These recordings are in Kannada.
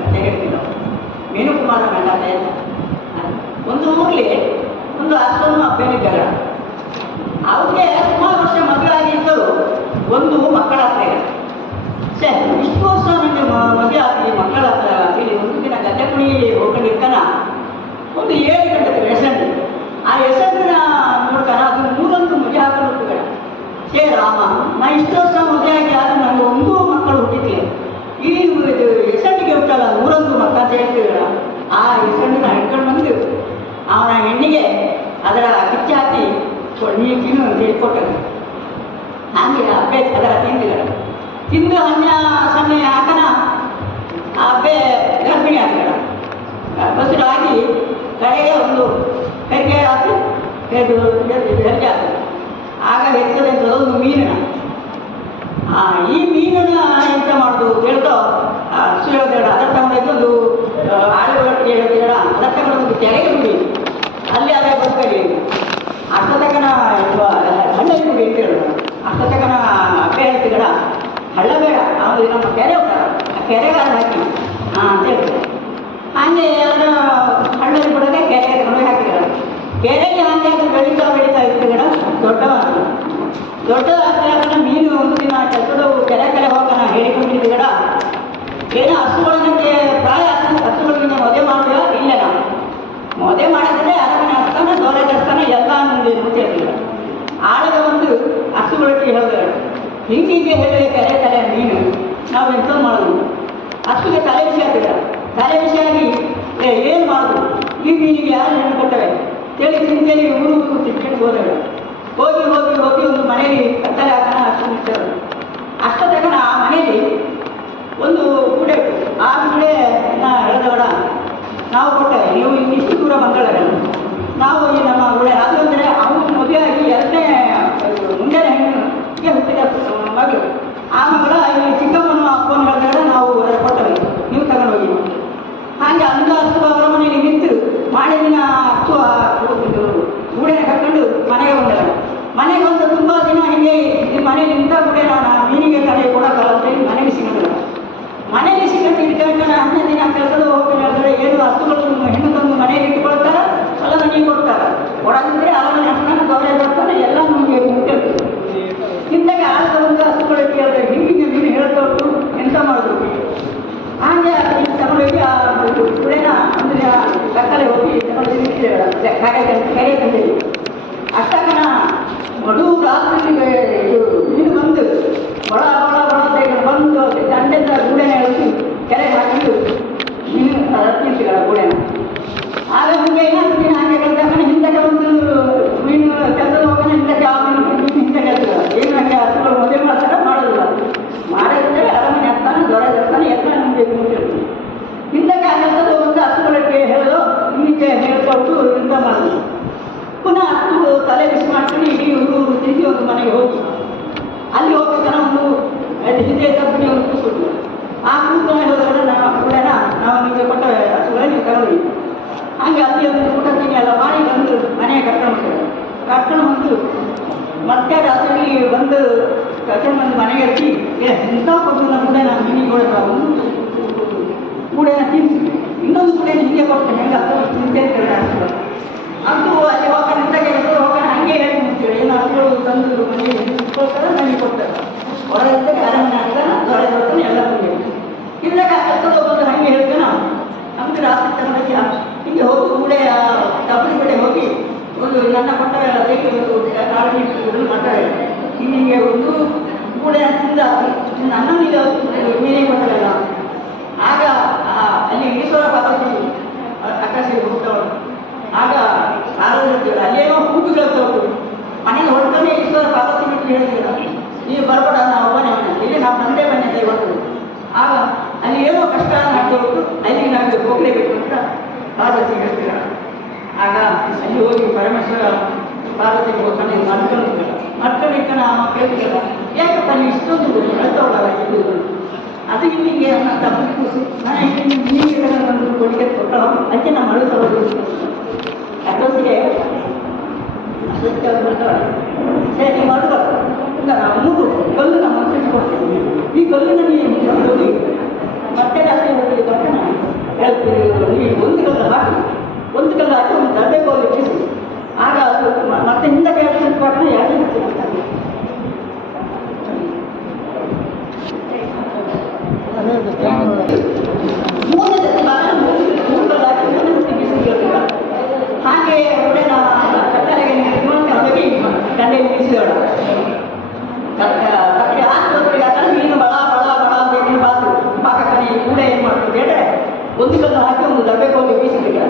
ಕತೆ ಹೇಳ್ತೀವಿ ನಾವು. ವೇಣುಕುಮಾರನ ಕಥೆ ಅಂತ. ಒಂದು ಊರಲ್ಲಿ ಒಂದು ಅಷ್ಟೊಂದು ಅಪ್ಪನಿದ್ದಾರೆ. ಅವ್ರಿಗೆ ಸುಮಾರು ವರ್ಷ ಮದುವೆ ಆಗಿದ್ದರು, ಒಂದು ಮಕ್ಕಳ ಹತ್ರ ಇದೆ. ಸರಿ, ಇಷ್ಟು ವರ್ಷ ನನಗೆ ಮದುವೆ ಆಗಿ ಮಕ್ಕಳ ಹತ್ರ ಇಲ್ಲಿ ಒಂದು ದಿನ ಗದ್ದೆ ಕುಣಿ ಹೋಗ್ಕೊಂಡಿರ್ತಾನ. ಒಂದು 7 ಗಂಟೆ ಎಸೆಂಡು, ಆ ಎಸೆಂಡಿನ ನೋಡ್ತಾನ, ಅದು 3 ಮದುವೆ ಹಾಕೊಂಡು ಬೇಡ. ಸೇ ರಾಮ, ನಾ ಇಷ್ಟು ವರ್ಷ ಮದುವೆ ಆಗಿ ಆದರೂ ನನಗೆ ಒಂದು ಮಕ್ಕಳು ಹುಟ್ಟಿದ್ದೆ. ಈ ಎಸೆಂಡಿಗೆ ಹುಟ್ಟಲ್ಲ 3 ಮಕ್ಕಳು ಅಂತ ಹೇಳ್ತೀವಿ. ಆ ಎಸೆಂಡನ್ನ ಹಿಡ್ಕೊಂಡು ಬಂದು ಅವನ ಹೆಣ್ಣಿಗೆ ಅದರ ಕಿಚ್ಚು ಹಾಕಿ ನೀರು ತಿನ್ನು ಅಂತ ಹೇಳ್ಕೊಟ್ಟರು. ಹಾಗೆ ಅಬ್ಬೆ ಅದರ ತಿಂದು ಸಮಯ ಹಾಕನ ಆ ಅಬ್ಬೆ ಗರ್ಭಿಣಿ ಆಗ್ತಾಳ. ಬಸುರಾಗಿ ಕಡೆಗೆ ಒಂದು ಹೆರಿಗೆ ಹಾಕಿ ಹೆರಿಗೆ ಆಗ್ತದೆ. ಆಗ ಹೆಚ್ಚದೆ ಅಂತ ಒಂದು ಮೀನಿನ ಈ ಮೀನನ್ನ ಎಂತ ಮಾಡೋದು ಹೇಳ್ತೋ ಸುಯೋದೇಳ ಅದರ ತಗೊಂಡು ಒಂದು ಆಳುಗಳೊಟ್ಟಿಗೆ ಹೇಳ್ತೀರ, ಅದರ ತಗೊಂಡು ಒಂದು ಕೆರೆಗೆ ಬಿಡಿ, ಅಲ್ಲಿ ಅದೇ ಬದುಕಲಿ ಅರ್ಧ ತಗನ ಹಳ್ಳ ಬಿಡಿ ಅಂತ ಹೇಳೋದು. ಅರ್ಧ ತಗನ ಅಬ್ಬೆ ಹೇಳ್ತಿಗಡ ಹಳ್ಳ ಬೇಡ, ಅವರು ನಮ್ಮ ಕೆರೆ ಹೋಗ್ತಾರ, ಆ ಕೆರೆಗಾರ ಹಾಕಿ ಅಂತ ಹೇಳ್ತಾರೆ. ಹಾಗೆ ಅದರ ಹಳ್ಳಲ್ಲಿ ಬಿಡೋದೇ ಕೆರೆಗೆ ತಗೊಂಡು ಹಾಕಿದಾರೆ. ಕೆರೆಗೆ ಹಾಗೆ ಅದು ಬೆಳೀತಾ ಇರ್ತಗಡ ದೊಡ್ಡದಾಗ್ತಾಗ ಮೀನು ಒಂದು ದಿನ ಕೆಸರು ಕೆರೆ ಹೋಗೋಣ ಹೇಳಿಕೊಂಡಿದ್ದಗಡ ಏನೋ ಹಸುಗಳಿಗೆ ಪ್ರಾಯ ಹಸುಗಳಿಗೆ ಮದುವೆ ಮಾಡುವ ಇಲ್ಲ, ನಾವು ಮದುವೆ ಮಾಡಿದ್ರೆ ಅರಮನೆ ಹಸ್ತಾನ ದೊರೆ ಹಸ್ತಾನ ಎಲ್ಲ ನಮಗೆ ಗೊತ್ತಿರಲಿಲ್ಲ. ಆಳಗ ಒಂದು ಹಸುಗಳಿಗೆ ಹೇಳಿದ್ರೆ ಹಿಂಗೆ ಹೇಳಿ ಕೆರೆ ಮೀನು ನಾವು ಎಂತ ಮಾಡೋದು, ಹಸುಗೆ ತಲೆ ಬಿಸಿ ಆಗ್ತಿಲ್ಲ. ತಲೆ ಬಿಸಿಯಾಗಿ ಏನು ಮಾಡೋದು, ಈ ಮೀನಿಗೆ ಯಾರು ಹೆಣ್ಣು ಕೊಟ್ಟವೆ ತಿಂತೇಳಿ ಊರು ತಿಳ್ಕೊಂಡು ಹೋಗಿ ಒಂದು ಮನೆಯಲ್ಲಿ ಕತ್ತಲೆ ಹಾಕೋಣ ಅಷ್ಟು ನಿಂತರು. ಅಷ್ಟ ತಗಣ ಆ ಮನೆಯಲ್ಲಿ ಒಂದು ಗುಡೆ ಇತ್ತು. ಆ ಗುಡೆ ಹೇಳಿದವಡ ನಾವು ಕೊಟ್ಟೆ, ನೀವು ಇಷ್ಟು ದೂರ ಬಂದಳಲ್ಲ, ನಾವು ಈ ನಮ್ಮ ಗುಡೆ ಅದು ಅಂದರೆ ಅವನು ಮದುವೆಯಾಗಿ 2ನೇ ಮುಂದಿನ ಹೆಣ್ಣಿಗೆ ಹುಟ್ಟಿದ ಮಗಳು. ಆ ಮಗಳ ಈ ಚಿಕ್ಕಮ್ಮನ ಅಪ್ಪನ ಹೇಳಿದಾಗ ನಾವು ಕೊಟ್ಟವೆ, ನೀವು ತಗೊಂಡೋಗಿ. ಹಾಗೆ ಹತ್ತು ಅವರ ಮನೆಯಲ್ಲಿ ನಿಂತು ಮಾಡಿನ ಹತ್ತು ಗೂಡೆನ ಕಟ್ಕೊಂಡು ಮನೆಗೆ ಬಂದಳು. ಮನೆಗೆ ಬಂದು ತುಂಬ ದಿನ ಹಿಂಗೆ ಮನೆಯಲ್ಲಿ ನಿಂತ ಕೂಡ ನಾನು ಮೀನಿಗೆ ತಲೆ ಕೊಡೋಕ್ಕಲ್ಲ ಅಂತೇಳಿ ಮನೆಗೆ ಸಿಗೋದಿಲ್ಲ. ಮನೆಯಲ್ಲಿ ಸಿಗಂಡು ಇಟ್ಕೊಂಡು 10 ದಿನ ಕೆಲಸದ ಹೋಗ್ತಾರೆ. ಏನು ಹಸುಗಳು ಹೆಣ್ಣು ತಂದು ಮನೆಯಲ್ಲಿ ಇಟ್ಕೊಳ್ತಾರೆ, ಎಲ್ಲ ನನಗೆ ಕೊಡ್ತಾರೆ. ಕೊಡೋದಿದ್ರೆ ಅವನ ಹಣ್ಣನ್ನು ಗೌರವ ಕೊಡ್ತಾನೆ, ಎಲ್ಲ ನಮಗೆ ಮುಟ್ಟಿರ್ತದೆ. ಹಿಂದಾಗೆ ಆಳದ ಒಂದು ಹಸುಗಳು ಕೇಳಿದ್ರೆ ಹಿಂಗಿನ ಮೀನು ಹೇಳ್ತೊಟ್ಟು ಎಂತ ಮಾಡೋದು. ಹಾಗೆ ತಗೊಂಡೋಗಿ ಆ ಗುಳೆನ ಅಂದರೆ ಕತ್ತಲೆ ಹೋಗಿ ಕೆರೆ ತಂದೇವಿ. ಅಷ್ಟಕ್ಕನ ಮಡು ರಾತ್ರಿ ಮೀನು ಬಂದು ಬಡ ಬಂದು ದಂಡೆದ ಗೂಡೆನ ಎಳಿಸಿ ಕೆರೆಗೆ ಹಾಕಿದ್ದು ಮೀನು ತಿಂತಿಗಳ ಗೂಡೆನ. ಆಗ ಹಂಗೆ ಏನಾಗ್ತೀನಿ ಹಾಗೆ ಕಲ್ತಾಗ ಹಿಂದಕ್ಕೆ ಒಂದು ಮೀನು ಕೆಲಸದ ಹೋಗೋಣ, ಹಿಂದಕ್ಕೆ ಆ ಮೀನು ಹಿಂದೆ ಕೆಲಸಗಳು ಏನು ಹಾಗೆ ಹಸುಗಳು ಮದುವೆ ಮಾಡ್ತಾರೆ ಮಾಡೋದಿಲ್ಲ. ಮಾಡಿದ್ರೆ ಅರಮನೆ ಹತ್ತಾನೆ ದೊರೆ ಹತ್ತಾನೆ ಎಲ್ಲ ನಮಗೆ ಮುಟ್ಟಿರ್ತೀವಿ. ಹಿಂದಕ್ಕೆ ಆ ಕೆಲಸದ ಒಂದು ಹಸುಗಳಿಗೆ ಹೇಳೋದು ಹಿಂದೆ ಹೇಳ್ಕೊಟ್ಟು ಇಂಥ ಮಾಡೋದು. ಪುನಃ ಹತ್ತು ತಲೆ ಬಿಸಿ ಮಾಡ್ಕೊಂಡು ಇಡೀ ಊರು ತಿರುಗಿ ಒಂದು ಮನೆಗೆ ಹೋಗಿ ಅಲ್ಲಿ ಹೋಗ್ಬೇಕಾದ್ರೆ ಒಂದು ಹಿಂದೆ ತಪ್ಪಿ ಒಂದು ಕೂಸುಟ್ಟು ಆ ಕೂಸನ್ನ ಹೇಳಿದ್ರೆ ನಾವು ನಿಮಗೆ ಕೊಟ್ಟ ಹಸುಗಳೇ ನೀವು ತಗೊಂಡು ಹಾಗೆ ಅಲ್ಲಿ ಒಂದು ಊಟ ತಿಂಡಿ ಎಲ್ಲ ಮಾಡಿ ಬಂದು ಮನೆಗೆ ಕರ್ಕೊಂಡು ಬಂದು ಮತ್ತೆ ರಾತ್ರಿ ಬಂದು ಕರ್ಕೊಂಡು ಬಂದು ಮನೆಗೆ ಹಚ್ಚಿ ಎಂಥ ಕೊಟ್ಟು ಕೂಡ ನಾನು ಮೀನಿಗೆ ಕೊಡಲ್ಲ, ಒಂದು ಕೂಡೆನ ತಿನ್ಸಿ ಇನ್ನೊಂದು ಕೂಡೆನ ಹಿಂಗೆ ಕೊಡ್ತೇನೆ, ಹೆಂಗೆ ಅದು ತಿಂತೇನೆ ಅದು ಅಲ್ಲಿ ಹೋಗೋಣ ಇಂದಾಗೆ ಹೋಗೋಣ ಹಂಗೆ ಹೇಳಿ ಮುಗ್ತೀವಿ. ಏನು ಹಸುಗಳು ತಂದು ಮನೆಗೆ ನಿಂತ್ಕೊಳ್ತಾರೆ, ನನಗೆ ಕೊಡ್ತಾರೆ. ಹೊರಗಿದ್ದಾಗ ಅರಮನೆ ಆಗ್ತಾನೆ ದೊರೆ ಬರ್ತಾನೆ ಎಲ್ಲ ಬಂದಿದೆ. ಇಲ್ಲಾಗ ಕೆಲಸದ ಬಂದು ಹಾಗೆ ಹೇಳ್ತಾನೆ ನಮ್ಗೆ ರಾತ್ರಿ ತಗೊಂಡೋಗಿ ಹಿಂಗೆ ಹೋಗಿ ಕೂಡೆ ತಪ್ಪಲಿ ಕಡೆ ಹೋಗಿ ಒಂದು ನನ್ನ ಕೊಟ್ಟವೆಲ್ಲ ಬೇಕಿ ಒಂದು 4 ಮೀಟರ್ ಮಾಡ್ತಾರೆ. ನಿಮಗೆ ಒಂದು ಕೂಡೆ ತಿಂದ ನನ್ನೀಗ ಮೀನೇ ಕೊಟ್ಟಲ್ಲ. ಆಗ ಅಲ್ಲಿ ಈಶ್ವರ ಪಾರ್ವತಿ ಆಕಾಶಕ್ಕೆ ಹೋಗ್ತಾವಳು. ಆಗ ಆರೋಗ್ಯ ಅಲ್ಲೇನೋ ಕೂಗು ಕೇಳ್ತಾವು. ಮನೇಲಿ ಹೊಡ್ತಾನೆ ಈಶ್ವರ ಪಾರ್ವತಿ ಬಿಟ್ಟು ಹೇಳ್ತೀರ, ನೀವು ಬರ್ಬೇಡ, ನಾವು ಒಬ್ಬನೇ ಮನೆ, ಇಲ್ಲಿ ನಾವು ತಂದೆ ಮನೆ ಅಂತ ಇವತ್ತು. ಆಗ ಅಲ್ಲಿ ಏನೋ ಕಷ್ಟ ಹಾಕೋಬಿಟ್ಟು ಅಲ್ಲಿ ನಾವು ಹೋಗಲೇಬೇಕು ಅಂತ ಪಾರ್ವತಿ ಹೇಳ್ತೀರ. ಆಗ ಅಲ್ಲಿ ಹೋಗಿ ಪರಮೇಶ್ವರ ಪಾರ್ವತಿಗೆ ಹೋಗ್ತಾನೆ ಮಡ್ಕೊಂಡಿರ್ತಾನೆ. ಅವ ಕೇಳ್ತೀರ, ಯಾಕಪ್ಪ ನೀವು ಇಷ್ಟೊಂದು ಹೇಳ್ತಾವಲ್ಲ ಇದು ಅದು ಇಲ್ಲಿಗೆ ನನ್ನ ತಪ್ಪು ಕೂಸು, ನಾನು ನೀರಿಗೆ ಒಂದು ಕೊಡುಗೆ ಕೊಟ್ಟಳು ಅದಕ್ಕೆ ನಮ್ಮ ಮಳು ತಗೊಳ್ಳೋದು ಅಡ್ರಸ್ಸಿಗೆ ಸರಿ ನೀವು ಮಾಡ್ಬಾರ್ದು. ನಾವು 3 ಕಲ್ಲು ನಮ್ಮ ಕೊಡ್ತೀವಿ. ಈ ಕಲ್ಲನ್ನು ನೀವು ಮತ್ತೆ ರಾತ್ರಿ ಹೋಗಿ ಹೇಳ್ತೀವಿ ಈ ಒಂದು ಕಲ್ಲು ಹಾಕಿ ಒಂದು ತರಬೇಕು ಬಿಸಿ ಆಗ ಅದು ಮತ್ತೆ ಹಿಂದಕ್ಕೆ ಎರಡು ಸ್ವಲ್ಪ ಹಾಕೋಣ ಎರಡು ಹಾಕ್ತೀನಿ ಮೂರನೇ ಸತಿ ಭಾಗ ಮೂರು ಕಲ್ಲು ಹಾಕಿ ಮೂರನೇ ಸತಿ ಬಿಸಿ ಹಾಗೆ ಒಳ್ಳೆ ನಾವು ಕಟ್ಟಲೆಗೆ ಹೋಗಿ ದಂಡೆಗೆ ಬಿಸಿಯೋಣ ಕಟ್ಟೆ ಹಾಕಿ ಯಾಕಂದ್ರೆ ಮೀನು ಬಳ ಬೇಕಿನ ಬಾತು ಪಾಕಕ್ಕನೆ ಕೂಡ ಏನು ಮಾಡ್ತೀವಿ ಬೇರೆ ಒಂದು ಕಲ್ಲು ಹಾಕಿ ಒಂದು ದಬ್ಬೆ ಹೋಗಿ ಬೀಸಿದ್ದೀಗ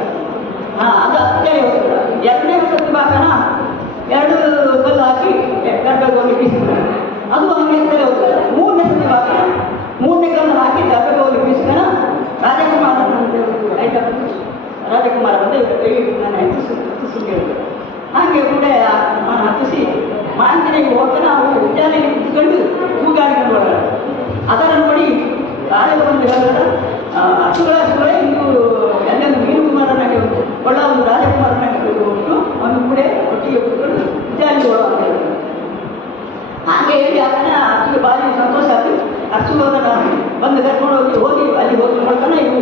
ಅದು ಹತ್ತನೇ ಹೋಗ್ತದೆ ಎರಡನೇ ಸತಿ ಭಾಗನ ಎರಡು ಕಲ್ಲು ಹಾಕಿ ದಬ್ಬೆ ಹೋಗಿ ಬೀಸಿದ್ರೆ ಅದು ಹಂಗೆ ಹೋಗ್ತದೆ ಮೂರನೇ ಸತಿ ಭಾಗ ಮೂರನೇ ಕಲ್ಲು ಹಾಕಿ ದಬ್ಬೆ ಹೋಗಿ ಬೀಸಿದ್ರೆ ರಾಜಕುಮಾರ ರಾಜಕುಮಾರ ಅಂತ ನನ್ನ ಹತ್ತಿಸಿ ಹೇಳ್ತಾರೆ ಹಾಗೆ ಕೂಡ ಹತ್ತಿಸಿ ಮಾಂತಿನಿಗೆ ಹೋಗ್ತಾನೆ ಅವರು ಉದ್ಯಾನಿಗೆ ಕುತ್ಕೊಂಡು ಕೂಗಾಡಿಕೊಂಡು ಹೋಗೋಣ ಅದರ ನೋಡಿ ರಾಜಕುಮಾರ ಹೇಳಿದ್ರೆ ಹಸುಗಳ ಇಂದು ಎಲ್ಲೊಂದು ಮೀನು ಕುಮಾರನಾಗೆ ಒಳ್ಳ ಒಂದು ರಾಜಕುಮಾರನಾಗೆ ಉಂಟು ಅವನು ಕೂಡ ಒಟ್ಟಿಗೆ ಕುತ್ಕೊಂಡು ಉದ್ಯಾನಿಗೆ ಹೋಗೋಣ ಹಾಗೆ ಹೇಳಿ ಅದನ್ನ ಹಸುಗೆ ಭಾರಿ ಸಂತೋಷ ಆಯ್ತು ಹಸು ಬಂದು ಕರ್ಕೊಂಡು ಹೋಗಿ ಅಲ್ಲಿ ಹೋಗಿ ನೋಡ್ತಾನೆ ಇವು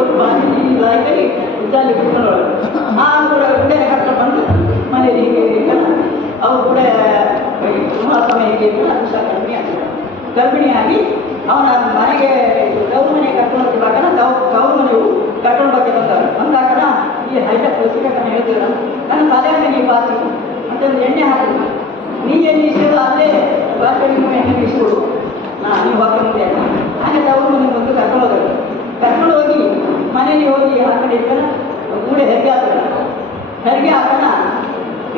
ಒಂದು ಭಾರಿ ಲಾಯಕಲ್ಲಿ ಉದ್ಯಾನಿಗೆ ಕುತ್ಕೊಂಡು ಕೂಡ ಉದ್ಯಾನ ಕರ್ಕೊಂಡು ಬಂದು ಮನೆಯಲ್ಲಿ ಹೀಗೆ ಅವರು ಕೂಡ ತುಂಬ ಸಮಯಕ್ಕೆ ಅದು ಸಹ ಗರ್ಭಿಣಿಯಾಗಿ ಅವನ ಮನೆಗೆ ಗೌರು ಮನೆಗೆ ಕರ್ಕೊಂಡು ಹೋಗ್ತಿವಾಗ ಗೌರು ಮನೆಯು ಕರ್ಕೊಂಡು ಬಗ್ಗೆ ಬಂದಾಗ ಈ ಹೈಟೆಕ್ ಸಿಗಕ್ಕನ ಹೇಳ್ತೀರ ನನ್ನ ತಲೆ ಮೇಲೆ ನೀವು ಬಾಕಿ ಮತ್ತೆ ಒಂದು ಎಣ್ಣೆ ಹಾಕಿ ನೀವೇನು ಇಸಿಯೋದು ಅಲ್ಲೇ ಬಾಕಿ ನೀವು ಎಣ್ಣೆ ಬೀಸ್ಕೊಡು ನೀವು ಹೋಗಿ ಮುಂದೆ ಹಾಗೆ ಗೌರು ಮನೆಗೆ ಬಂದು ಕರ್ಕೊಂಡು ಹೋಗಿ ಮನೆಗೆ ಹೋಗಿ ಆ ಕಡೆ ಇರ್ತಾನೆ ಗೂಡೆ ಹೆರಿಗೆ ಹಾಕೋಣ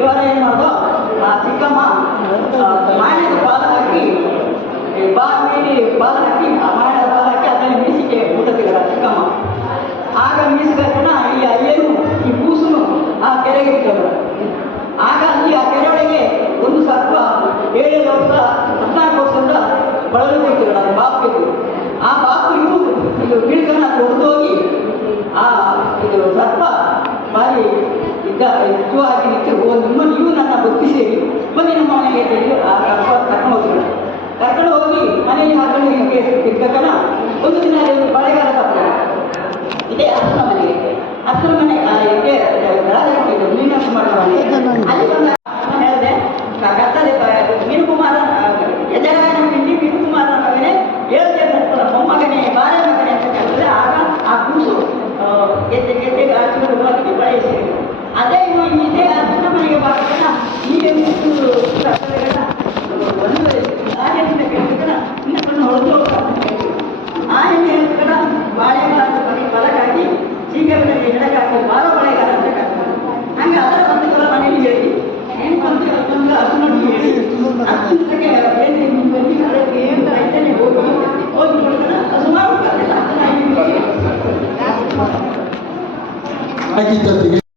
ಇವರ ಏನು ಮಾಡೋದು ಆ ಚಿಕ್ಕಮ್ಮ ಮಾಯದ ಪಾಲ ಹಾಕಿ ಮೇಲೆ ಪಾಲ ಹಾಕಿ ಆ ಮಾಯದ ಪಾಲ ಹಾಕಿ ಅದರಲ್ಲಿ ಮೀಸಿಗೆ ಊಟ ತೆಗೆದ ಚಿಕ್ಕಮ್ಮ ಆಗ ಮೀಸಿಗಟ್ಟಣ ಈ ಅಯ್ಯನು ಈ ಕೂಸುನು ಆ ಕೆರೆಗೆ ಇಟ್ಟರು ಆಗ ಅಲ್ಲಿ ಆ ಕೆರೆಯೊಳಗೆ ಒಂದು ಸರ್ಪ 7 ವರ್ಷ 14 ವರ್ಷದ ಬಳಲು ಕೊಡ್ತಿದ್ರು ಅದು ಬಾಪು ಇತ್ತು ಆ ಬಾಪು ಇದು ಬೀಳ್ಕನ ಹೊಡೆದೋಗಿ ಆ ಇದು ಸರ್ಪ ಬಾರಿ ಇದಾಗಿ ನಿಂತು ನಿಮ್ಮನ್ನು ನೀವು ನನ್ನ ಬುದ್ಧಿ ಸೇರಿ ಬನ್ನಿ ನಮ್ಮ ಮನೆಗೆ ಆ ಕರ್ಕೊಂಡು ಹೋಗಿ ಮನೆಯಲ್ಲಿ ಹಾಕೊಂಡು ಹೀಗೆ ಇಕ್ಕನ ಒಂದು ದಿನ ಮಳೆಗಾಲ ತಪ್ಪು ಇದೇ ಅರ್ಶನ ಮನೆ ಇದೆ ರಾಜಕೀಯ ಮೀನಾಕ್ಷ ಮಾಡುವ ಅಲ್ಲಿ ಬಂದ ಹೇಳಿದೆ ಕರ್ತದೆ ಮೀನು ಕುಮಾರ ಎದರಾಗ ಹಿಂದಿ ಮೀನು ಕುಮಾರನ ಮಗನೇ 7 ಜನ ಮೊಮ್ಮಗನೇ ಬಾರ ಮಗನೇ ಅಂತ ಕರೆದ್ರೆ ಆಗ ಆ ಕೂಸು ಗೆದ್ದೆ ಗಾಚಿಗಳು ಹೋಗಿ ಬಳಸಿ ಅದೇ ಇದೇ ಅರ್ಶನ ಮನೆಗೆ ಬಾರಣ ಈ ಒಂದು ದಾರಿಯಿಂದ ಕೇಳಿದ್ರೆ ಇನ್ನೊಂದು ಹೊಡೆದು ಆ ಎಣ್ಣೆ ಹೇಳ್ತಾರೆ ಬಾಳೆಗಾರ ಮನೆ ಫಲಕ್ಕಾಗಿ ಸೀಗೆಗಳಿಗೆ ಗಿಡಕ್ಕಾಗಿ ಬಾರ ಬಾಳೆಗಾರ ಅಂತ ಕರ್ತಾರೆ ಹಂಗೆ ಅದರ ಬಂಧುಗಳ ಮನೆಯಲ್ಲಿ ಹೇಳಿ ಏನು ಬಂದು ಅದೊಂದು ಅರ್ಶನ ಹೇಳಿ ಅರ್ಶನಕ್ಕೆ ಏನು ರೈತನೇ ಹೋಗಿ ಕೊಡ್ತಾರೆ ಸುಮಾರು 15 ನಿಮಿಷ